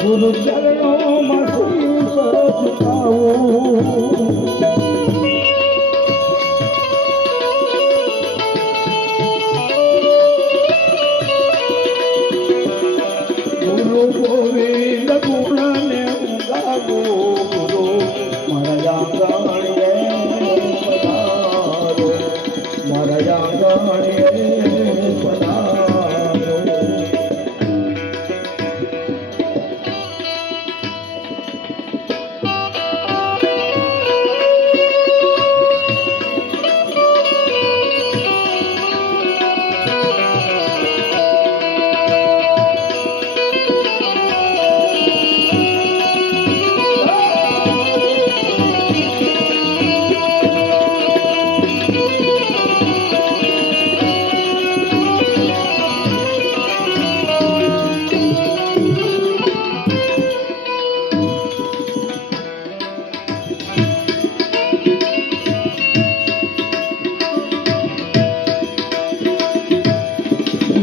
ગુરુ ચરણો મસી સજાવું મરજા ગણે